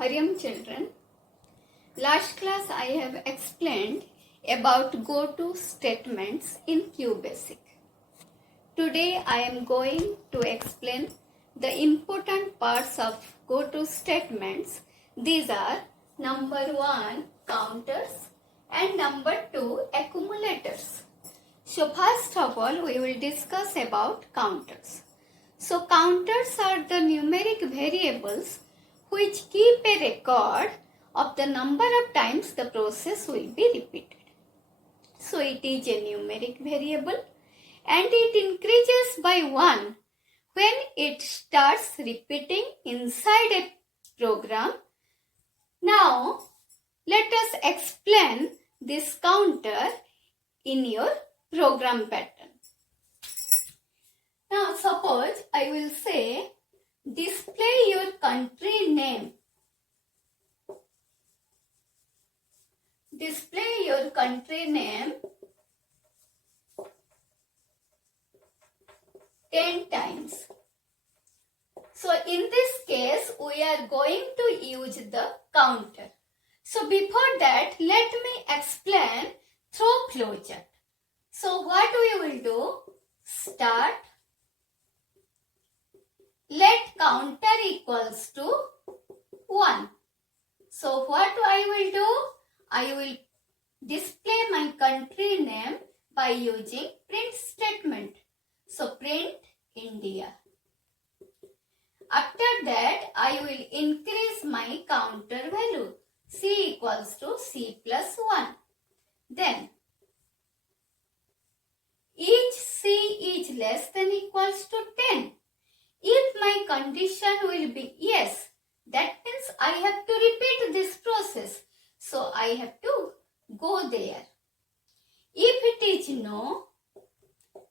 Hariam children, last class I have explained about Goto statements in QBasic. Today I am going to explain the important parts of Goto statements. These are number 1 counters and number 2 accumulators. So first of all we will discuss about counters. So counters are the numeric variables which keep a record of the number of times the process will be repeated. So it is a numeric variable and it increases by 1 when it starts repeating inside a program. Now let us explain this counter in your program pattern. Now suppose I will say display your country name. Display your country name 10 times. So in this case we are going to use the counter. So before that let me explain through flowchart. So what we will do, start, let counter equals to 1. So what I will do, I will display my country name by using print statement. So print India. After that I will increase my counter value. C equals to C plus 1. Then each C is less than equals to 10. If my condition will be yes, that means I have to repeat this process. So I have to go there. If it is no,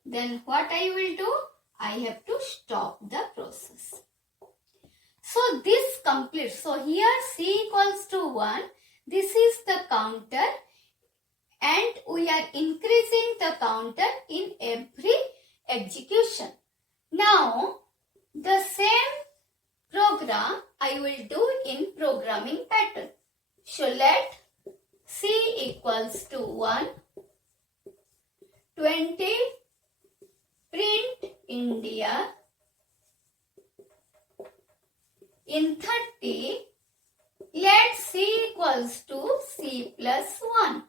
then what I will do? I have to stop the process. So this completes. So here C equals to 1. This is the counter and we are increasing the counter in every execution. Now the same program I will do in programming pattern. So let C equals to 1, 20, print India. In 30, let C equals to C plus 1.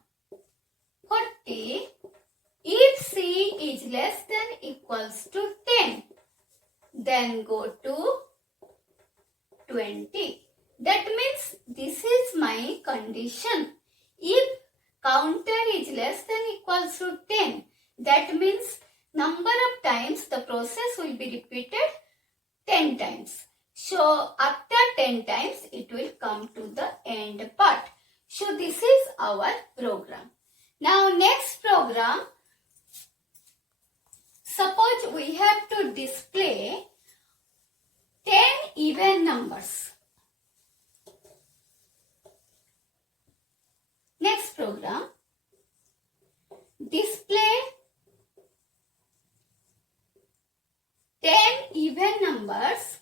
40, if C is less than equals to 10, then go to 20. That means this is my condition. If counter is less than equals to 10, that means number of times the process will be repeated 10 times. So after 10 times it will come to the end part. So this is our program. Now next program, suppose we have to display 10 even numbers. Next program, display 10 even numbers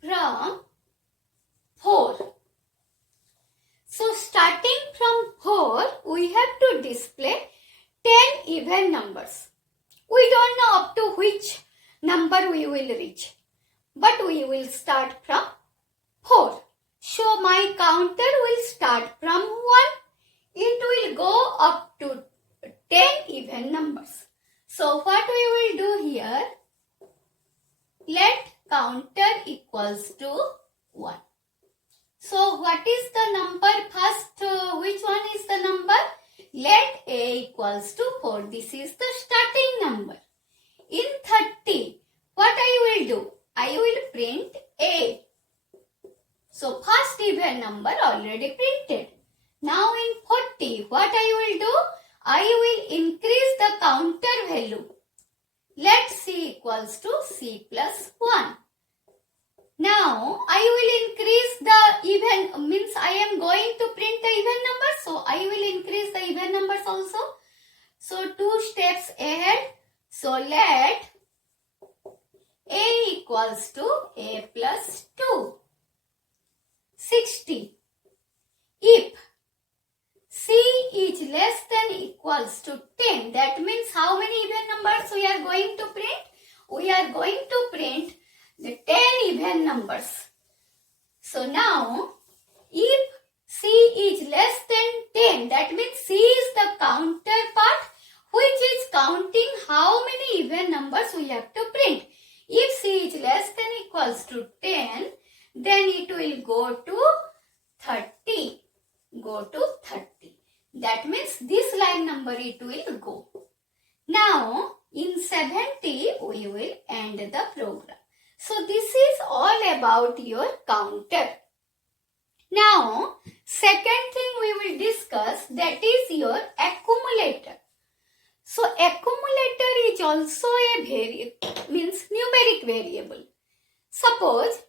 from 4. So starting from 4, we have to display 10 even numbers. We don't know up to which number we will reach, but we will start from 4. So my counter will start from 1. It will go up to 10 even numbers. So what we will do here, let counter equals to 1. So what is the number first? Which one is the number? Let A equals to 4. This is the starting number. In 30, what I will do? I will print A. So first even number already printed. Now in 40, what I will do? I will increase the counter value. Let C equals to C plus 1. Now I will increase the even, means I am going to print the even numbers. So I will increase the even numbers also. So 2 steps ahead. So let A equals to a plus 2. 60. If c is less than equals to 10, that means how many even numbers we are going to print? We are going to print the 10 even numbers. So now, if c is less than 10, that means c is the counter part which is counting how many even numbers we have to print. If c is less than equals to 10, then it will go to 30. Go to 30. That means this line number it will go. Now, in 70, we will end the program. So, this is all about your counter. Now, second thing we will discuss, that is your accumulator. So, accumulator is also a numeric variable. Suppose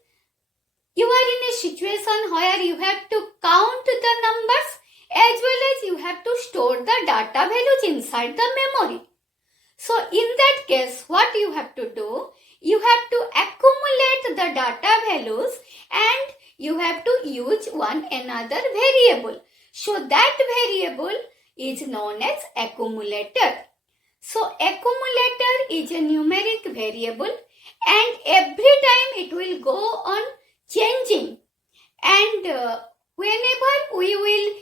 you are in a situation where you have to count the numbers as well as you have to store the data values inside the memory. So, in that case, what you have to do? You have to accumulate the data values and you have to use one another variable. So, that variable is known as accumulator. So, accumulator is a numeric variable and every time it will go on changing, and whenever we will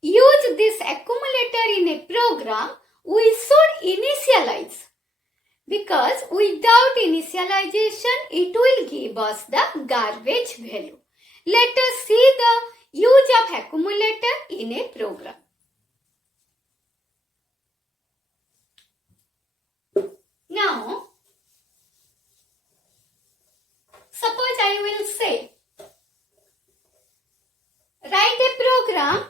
use this accumulator in a program, we should initialize, because without initialization it will give us the garbage value. Let us see the use of accumulator in a program. Now, suppose I will say, write a program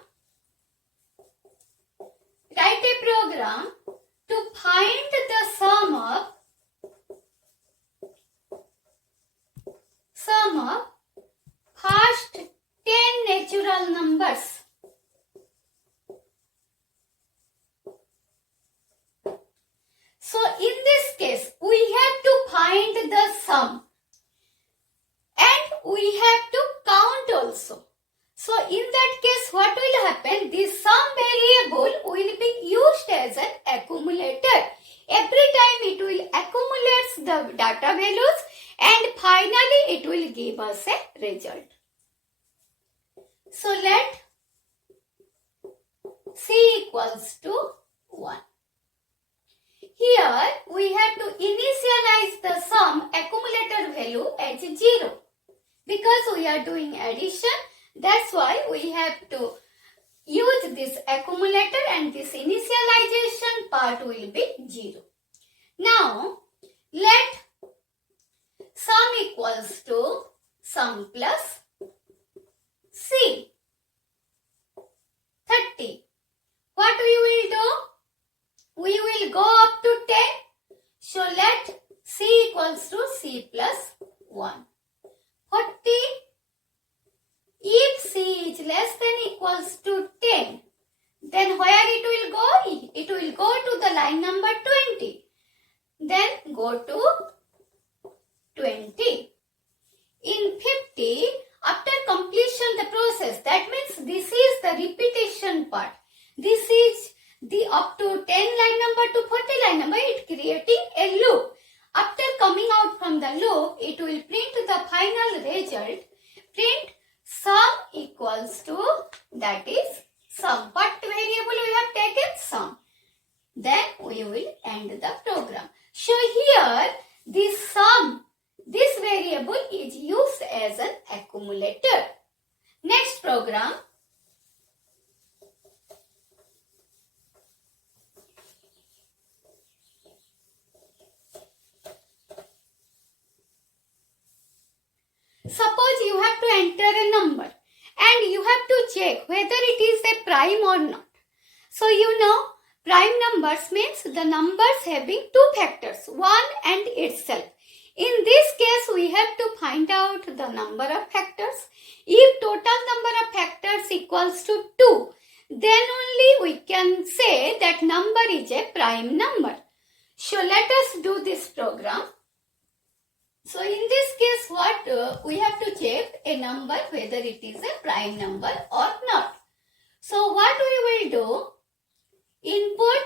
to find the sum of first 10 natural numbers. So, in this case, we have to find the sum and we have to count also. So, in that case, what will happen? This sum variable will be used as an accumulator. Every time it will accumulate the data values and finally it will give us a result. So, let c equals to 1. Here, we have to initialize the sum accumulator value as 0. Because we are doing addition, that's why we have to use this accumulator and this initialization part will be 0. Now, let sum equals to sum plus c, 30. What we will do? We will go up to 10. So, let c equals to c plus 1. 40. If c is less than equals to 10, then where it will go? It will go to the line number 20. Then go to 20. In 50, after completion the process, that means this is the repetition part. This is the up to 10 line number to 40 line number, it creating a loop. After coming out from the loop, it will print the final result. Print sum equals to, that is sum. What variable we have taken? Sum. Then we will end the program. So here, this sum, this variable is used as an accumulator. Next program. Suppose you have to enter a number and you have to check whether it is a prime or not. So you know, prime numbers means the numbers having two factors, 1 and itself. In this case, we have to find out the number of factors. If total number of factors equals to 2, then only we can say that number is a prime number. So let us do this program. So in this case, what we have to check a number whether it is a prime number or not. So what we will do, input,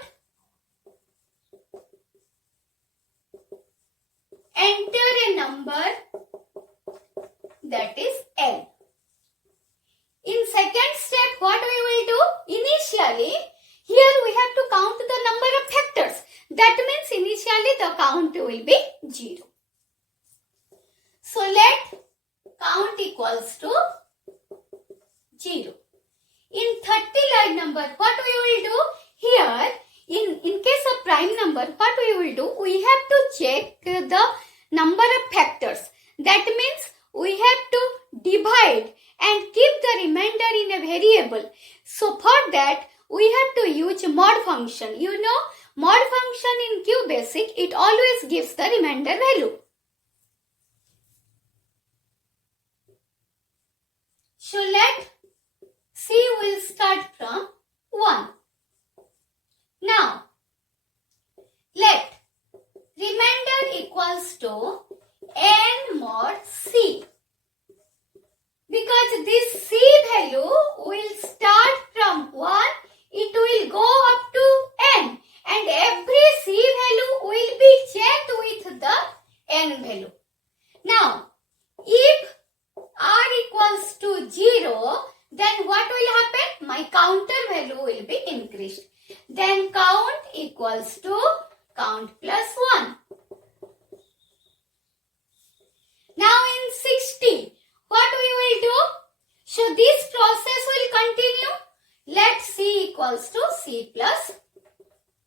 enter a number that is n. In second step, what we will do, initially, here we have to count the number of factors. That means initially the count will be 0. So let count equals to 0. In 30 line number, what we will do, here in case of prime number, what we will do, we have to check the number of factors. That means we have to divide and keep the remainder in a variable. So for that, we have to use mod function. You know, mod function in QBasic, it always gives the remainder value. So let C will start from 1. Now, let remainder equals to n mod C. Because this C value will start from 1, it will go up to n. And every C value will be checked with the n value. Now, if r equals to 0, then what will happen? My counter value will be increased. Then count equals to count plus 1. Now in 60, what we will do? So this process will continue. Let C equals to C plus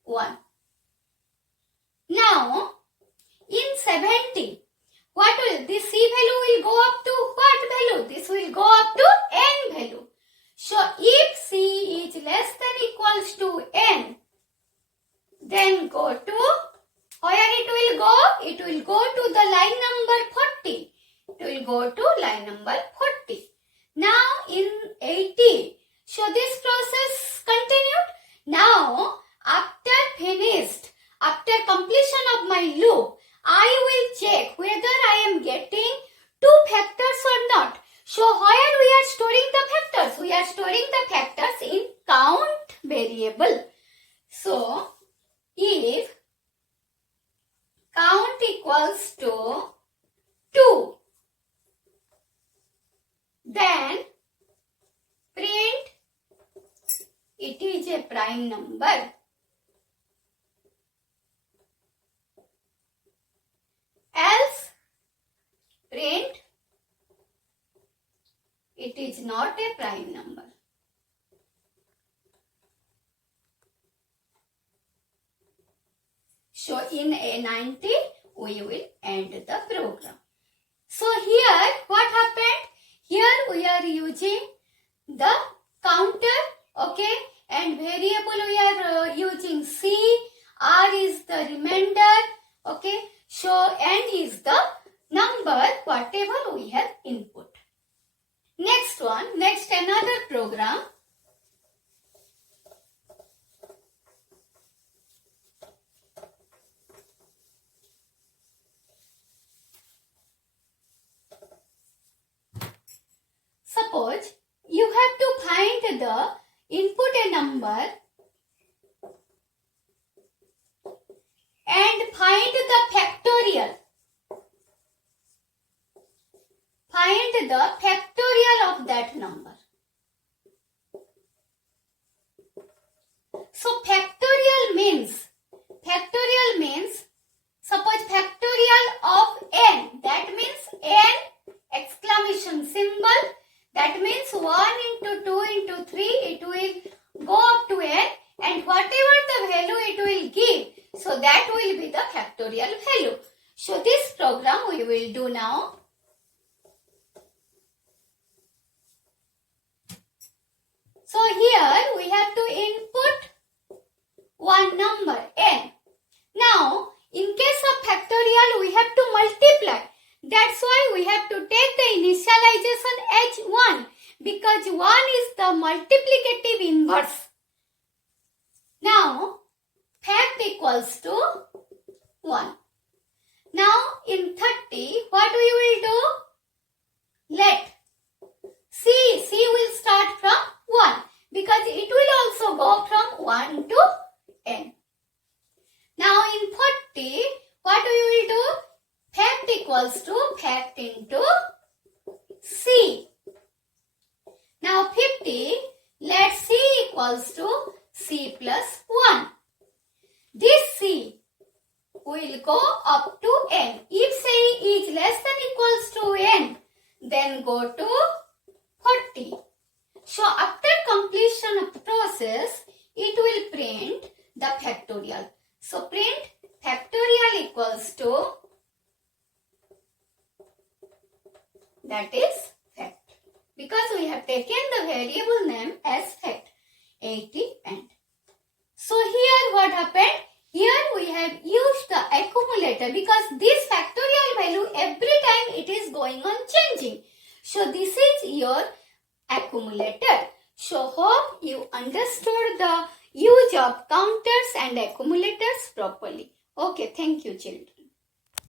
1. Now in 70, what will this C value will go up to what value? This will go up to n value. So if C is less than equals to n, then go to where it will go? It will go to the line number 40. It will go to line number 40. Now in 80, so this process continued. Now after finished, after completion of my loop, I will check whether I am getting 2 factors or not. So where we are storing the factors? We are storing the factors in count variable. So if count equals to 2, then print it is a prime number. Else print it is not a prime number. So in A90 we will end the program. So here what happened? Here we are using the counter, okay, and variable we are using C, R is the remainder, okay. So n is the number whatever we have input. Next one, next another program. Suppose you have to find the input a number and find the factorial. Find the factorial of that number. So factorial means suppose factorial of n, that means n exclamation symbol, that means 1 into 2 into 3, it will go up to n, and whatever the value it will give, so that will be the factorial value. So this program we will do now. So here we have to input one number n. Now in case of factorial we have to multiply. That's why we have to take the initialization as 1, because 1 is the multiplicative inverse. Now fact equals to 1. Now in 30, what we will do? Let C will start from 1 because it will also go from 1 to n. Now in 40, what we will do? Fact equals to fact into C. Now 50, let C equals to C plus 1. This C will go up to n. If C is less than equals to n, then go to 40. So after completion of the process, it will print the factorial. So print factorial equals to, that is fact. Because we have taken the variable name as fact, 80 and. So here what happened? Here we have used the accumulator because this factorial value every time it is going on changing. So this is your accumulator. So hope you understood the use of counters and accumulators properly. Okay, thank you children.